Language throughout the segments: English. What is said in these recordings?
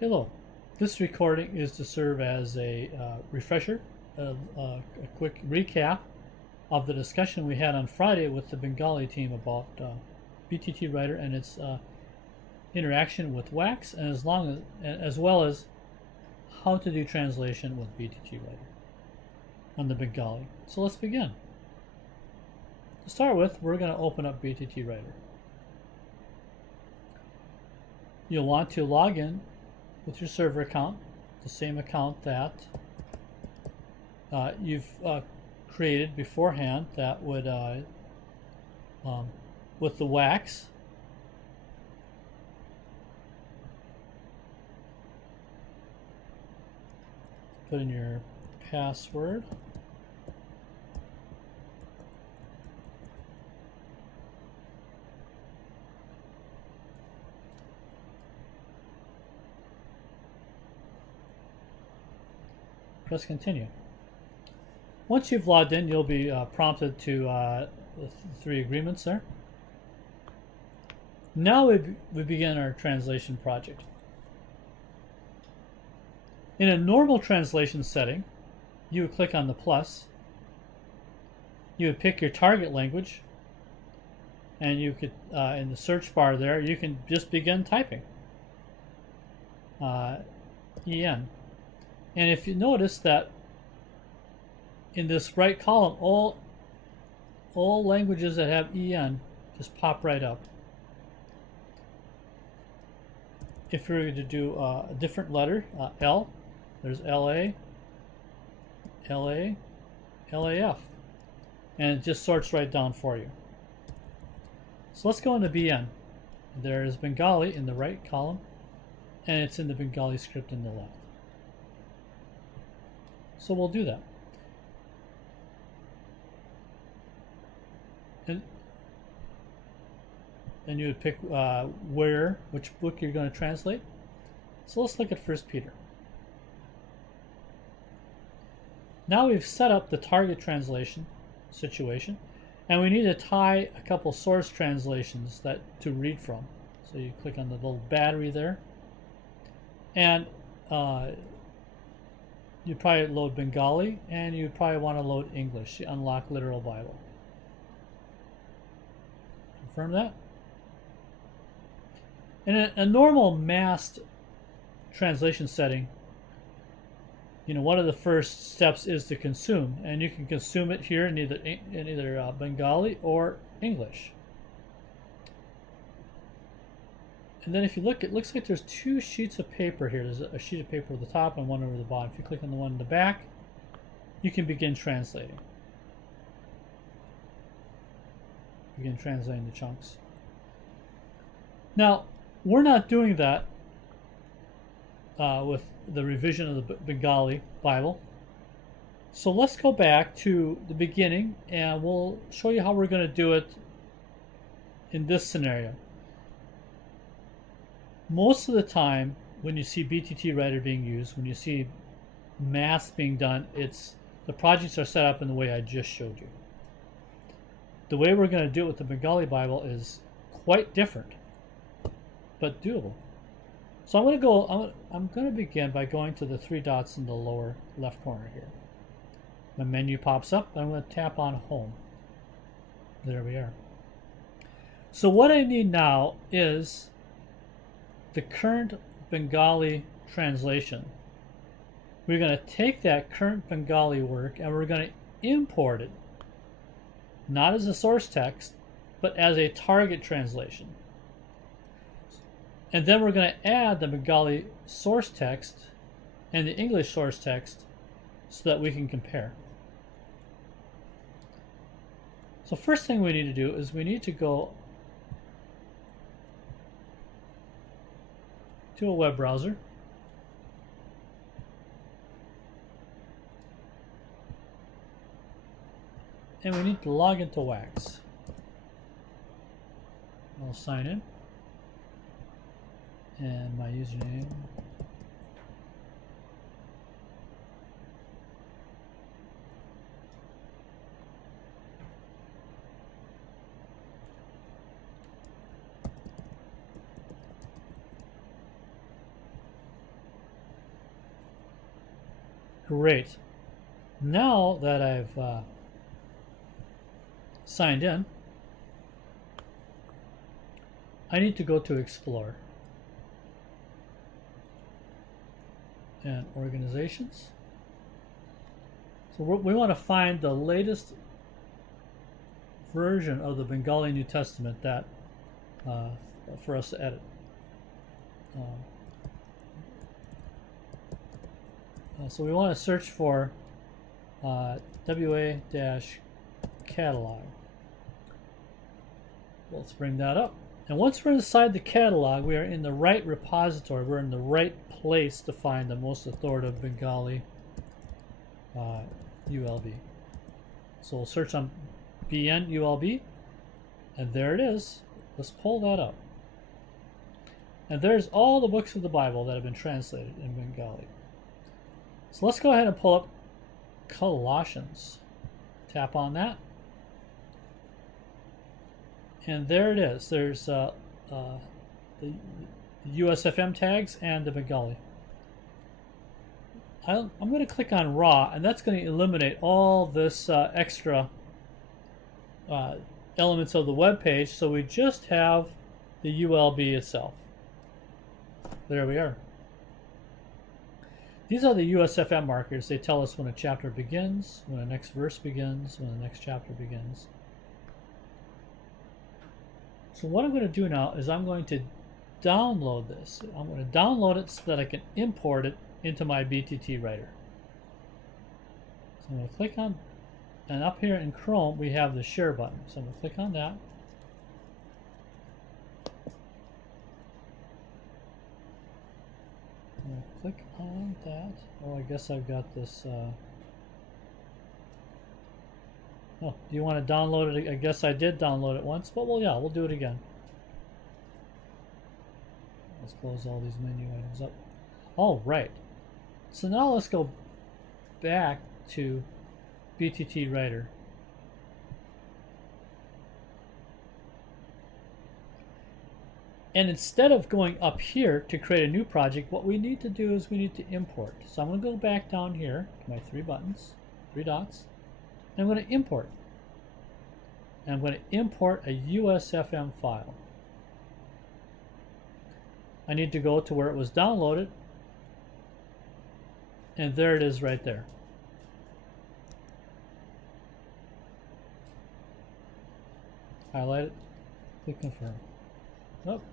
Hello. This recording is to serve as a refresher, a quick recap of the discussion we had on Friday with the Bengali team about BTT Writer and its interaction with Wax, and as well as how to do translation with BTT Writer on the Bengali. So let's begin. To start with, we're going to open up BTT Writer. You'll want to log in with your server account, the same account that you've created beforehand that would, with the Wax. Put in your password. Press continue. Once you've logged in, you'll be prompted to the three agreements there. Now we begin our translation project. In a normal translation setting, you would click on the plus. You would pick your target language, and you could, in the search bar there, you can just begin typing. EN. And if you notice that in this right column, all languages that have EN just pop right up. If you're going to do a different letter, L, there's LA, LA, LAF, and it just sorts right down for you. So let's go into BN. There's Bengali in the right column, and it's in the Bengali script in the left. So we'll do that. And then you would pick which book you're going to translate. So let's look at 1 Peter. Now we've set up the target translation situation, and we need to tie a couple source translations to read from. So you click on the little battery there, and you probably load Bengali, and you probably want to load English, the Unlock Literal Bible. Confirm that. In a normal masked translation setting, one of the first steps is to consume, and you can consume it here in either Bengali or English. And then if you look, it looks like there's two sheets of paper here. There's a sheet of paper at the top and one over the bottom. If you click on the one in the back, you can begin translating. Begin translating the chunks. Now, we're not doing that with the revision of the Bengali Bible. So let's go back to the beginning, and we'll show you how we're going to do it in this scenario. Most of the time, when you see BTT Writer being used, when you see math being done, the projects are set up in the way I just showed you. The way we're going to do it with the Bengali Bible is quite different, but doable. So I'm going to begin by going to the three dots in the lower left corner here. The menu pops up, and I'm going to tap on Home. There we are. So what I need now is the current Bengali translation. We're going to take that current Bengali work and we're going to import it, not as a source text, but as a target translation. And then we're going to add the Bengali source text and the English source text so that we can compare. So first thing we need to do is we need to go to a web browser. And we need to log into Wax. I'll sign in. And my username. Great. Now that I've signed in, I need to go to Explore and Organizations. So we want to find the latest version of the Bengali New Testament that for us to edit. So we want to search for WA-catalog. Let's bring that up. And once we're inside the catalog, we are in the right repository. We're in the right place to find the most authoritative Bengali ULB. So we'll search on BN ULB, and there it is. Let's pull that up. And there's all the books of the Bible that have been translated in Bengali. So let's go ahead and pull up Colossians. Tap on that. And there it is. There's the USFM tags and the Bengali. I'm going to click on Raw, and that's going to eliminate all this extra elements of the web page, so we just have the ULB itself. There we are. These are the USFM markers. They tell us when a chapter begins, when the next verse begins, when the next chapter begins. So what I'm going to do now is I'm going to download this. I'm going to download it so that I can import it into my BTT writer. So I'm going to click on, and up here in Chrome we have the share button. So I'm going to click on that. I'm going to click on that. Oh, I guess I've got this. Oh, do you want to download it? I guess I did download it once, but well, yeah, we'll do it again. Let's close all these menu items up. All right. So now let's go back to BTT Writer. And instead of going up here to create a new project, what we need to do is we need to import. So I'm going to go back down here to my three buttons, three dots, and I'm going to import. And I'm going to import a USFM file. I need to go to where it was downloaded, and there it is right there. Highlight it, click confirm. Nope.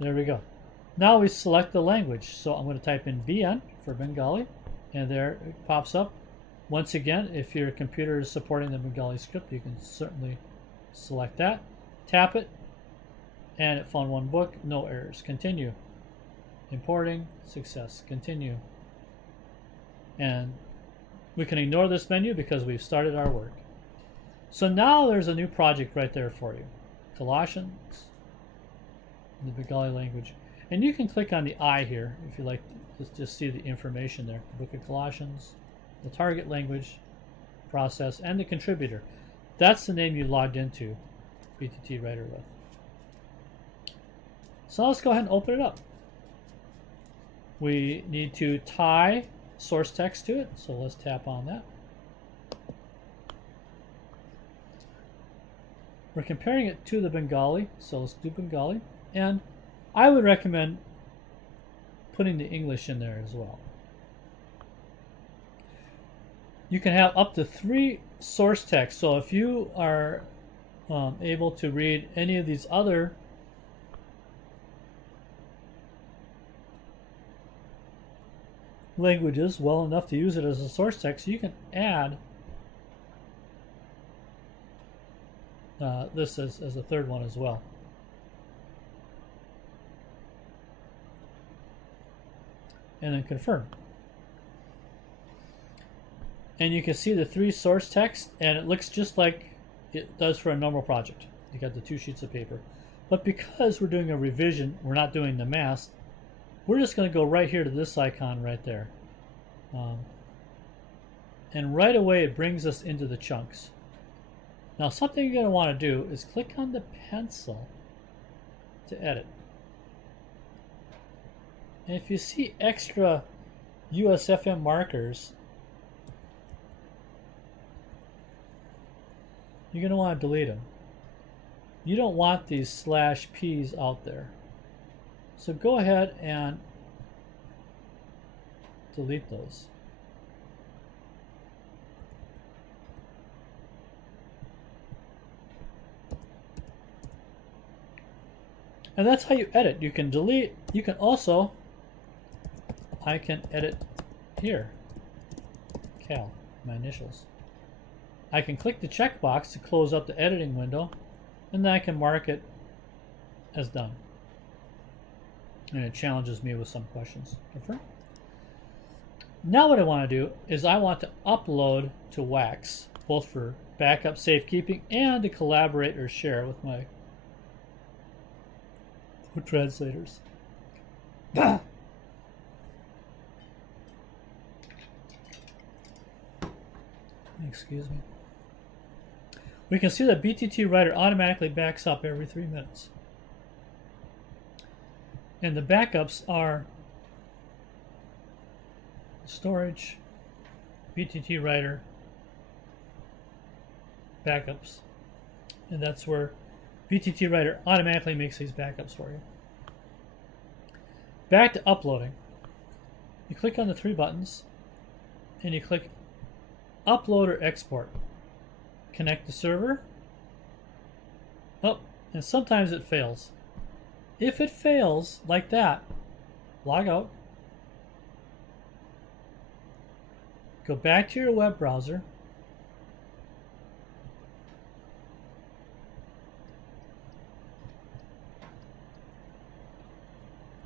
There we go. Now we select the language. So I'm going to type in BN for Bengali, and there it pops up. Once again, if your computer is supporting the Bengali script, you can certainly select that. Tap it, and it found one book, no errors. Continue. Importing, success. Continue. And we can ignore this menu because we've started our work. So now there's a new project right there for you. Colossians, the Bengali language. And you can click on the I here if you like to just see the information there. The Book of Colossians, the target language, process, and the contributor. That's the name you logged into BTT Writer with. So let's go ahead and open it up. We need to tie source text to it, so let's tap on that. We're comparing it to the Bengali, so let's do Bengali. And I would recommend putting the English in there as well. You can have up to 3 source texts. So if you are able to read any of these other languages well enough to use it as a source text, you can add this as a third one as well. And then confirm. And you can see the 3 source text, and it looks just like it does for a normal project. You got the 2 sheets of paper. But because we're doing a revision, we're not doing the mask, we're just going to go right here to this icon right there. And right away it brings us into the chunks. Now something you're going to want to do is click on the pencil to edit. And if you see extra USFM markers, you're going to want to delete them. You don't want these /P's out there. So go ahead and delete those. And that's how you edit. You can delete. You can also, I can edit here, Cal, my initials. I can click the checkbox to close up the editing window, and then I can mark it as done. And it challenges me with some questions. Different. Now what I want to do is I want to upload to Wax, both for backup safekeeping and to collaborate or share with my translators. Excuse me. We can see that BTT Writer automatically backs up every 3 minutes. And the backups are storage, BTT Writer, backups. And that's where BTT Writer automatically makes these backups for you. Back to uploading. You click on the 3 buttons and you click Upload or Export. Connect the server. Oh, and sometimes it fails. If it fails like that, log out. Go back to your web browser.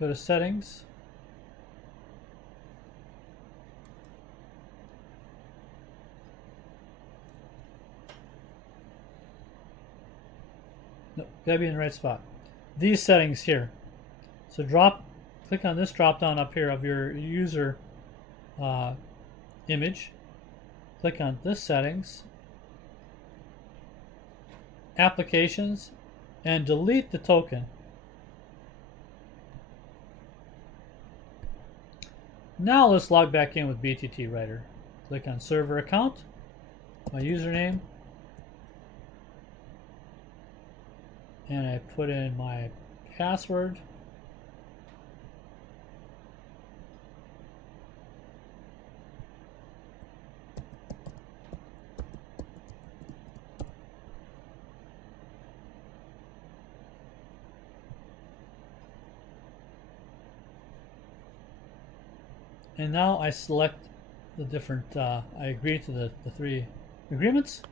Go to Settings. No, gotta be in the right spot. These settings here. So click on this drop down up here of your user image. Click on this settings, applications, and delete the token. Now let's log back in with BTT Writer. Click on server account, my username, and I put in my password. And now I select the different, I agree to the 3 agreements.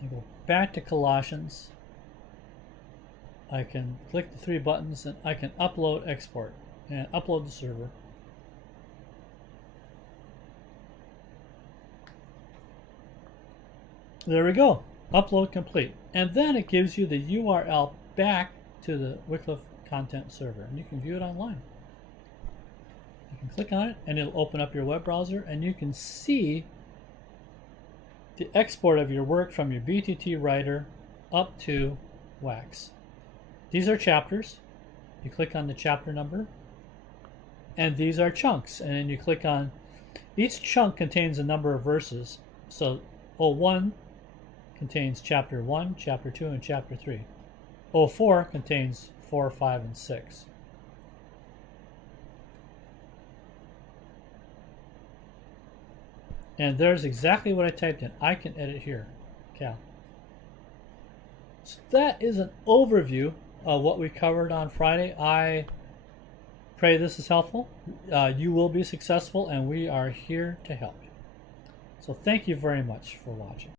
I go back to Colossians. I can click the 3 buttons and I can upload, export, and upload the server. There we go. Upload complete. And then it gives you the URL back to the Wycliffe content server, and you can view it online. You can click on it and it'll open up your web browser, and you can see the export of your work from your BTT Writer up to Wax. These are chapters. You click on the chapter number, and these are chunks, and then you click on each chunk contains a number of verses. So 01 contains chapter 1, chapter 2, and chapter 3. 04 contains 4, 5, and 6. And there's exactly what I typed in. I can edit here, Cal. So that is an overview of what we covered on Friday. I pray this is helpful. You will be successful, and we are here to help you. So thank you very much for watching.